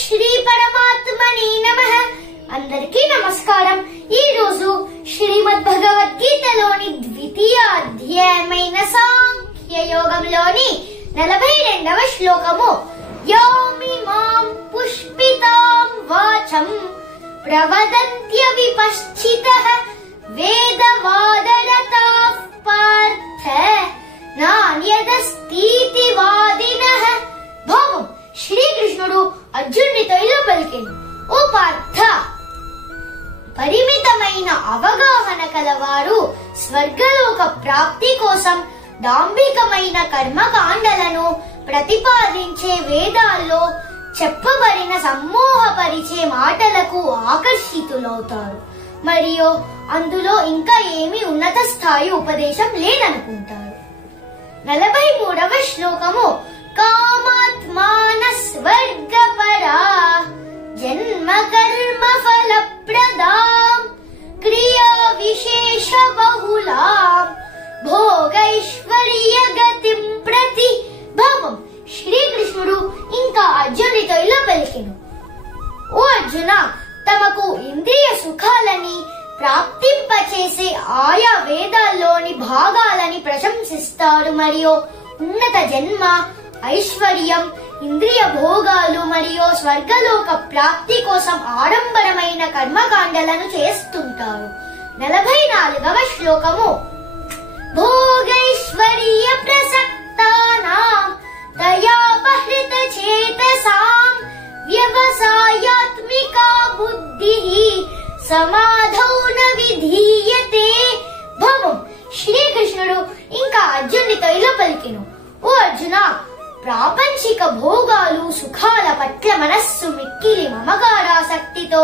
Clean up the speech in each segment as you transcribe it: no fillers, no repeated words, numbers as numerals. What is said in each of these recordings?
శ్రీ పరమాత్మనే నమః. అందరికీ నమస్కారం. ఈ రోజు శ్రీమద్ భగవద్గీతలోని ద్వితీయ అధ్యాయమైన సాంఖ్య యోగంలోని 42వ శ్లోకము యోమిమాం పుష్పితాం వాచం ప్రవదంత్య విపశ్చితః వేదవాదరతాః పార్థ నాన్యదస్తీతి వాదినః. భావం: శ్రీకృష్ణుడు అర్జునుడితో ఇలా పలికెను, ఓ పార్థ, పరిమితమైన అవగాహన కలవారు స్వర్గలోక ప్రాప్తి కోసం డాంబికమైన కర్మకాండలను ప్రతిపాదించే వేదాల్లో చెప్పబడిన సమ్మోహపరిచే మాటలకు ఆకర్షితులవుతారు మరియు అందులో ఇంకా ఏమీ ఉన్నత స్థాయి ఉపదేశం లేదనుకుంటారు. 43వ శ్లోకము కామాత్మాన స్వర్గపరా జన్మ కర్మ ఫలప్రదాం క్రియా విశేష బహుళాం భోగైశ్వర్య గతిం ప్రతి. భావం: శ్రీకృష్ణుడు ఇంకా అర్జునుడితో ఇలా పలికెను, ఓ అర్జున, తమకు ఇంద్రియ సుఖాలని ప్రాప్తింపచేసే ఆయా వేదాల్లోని భాగాలని ప్రశంసిస్తారు మరియు ఉన్నత జన్మ, ఐశ్వర్యం, ఇంద్రియ భోగాలు మరియు స్వర్గలోక ప్రాప్తి కోసం ఆడంబరమైన కర్మకాండలను చేస్తుంటారు. 44వ శ్లోకము భోగైశ్వర్య ప్రసక్తానాం దయాపహృత చేతసాం వ్యవసాయాత్మికా బుద్ధిః సమాధౌ న విధీయతే. భావం: శ్రీకృష్ణుడు ఇంకా అర్జునుడితో ఇలా పలికెను, ఓ అర్జున, ప్రాపంచిక భోగాలు, సుఖాల పట్ల మనస్సు మిక్కిలి మమకారాసక్తితో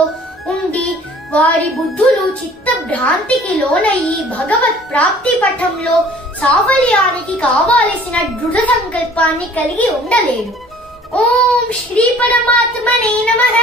ఉండి వారి బుద్ధులు చిత్త భ్రాంతికి లోనయ్యి భగవత్ ప్రాప్తి పథంలో సాఫల్యానికి కావలసిన దృఢ సంకల్పాన్ని కలిగి ఉండలేడు. ఓం శ్రీ పరమాత్మనే నమః.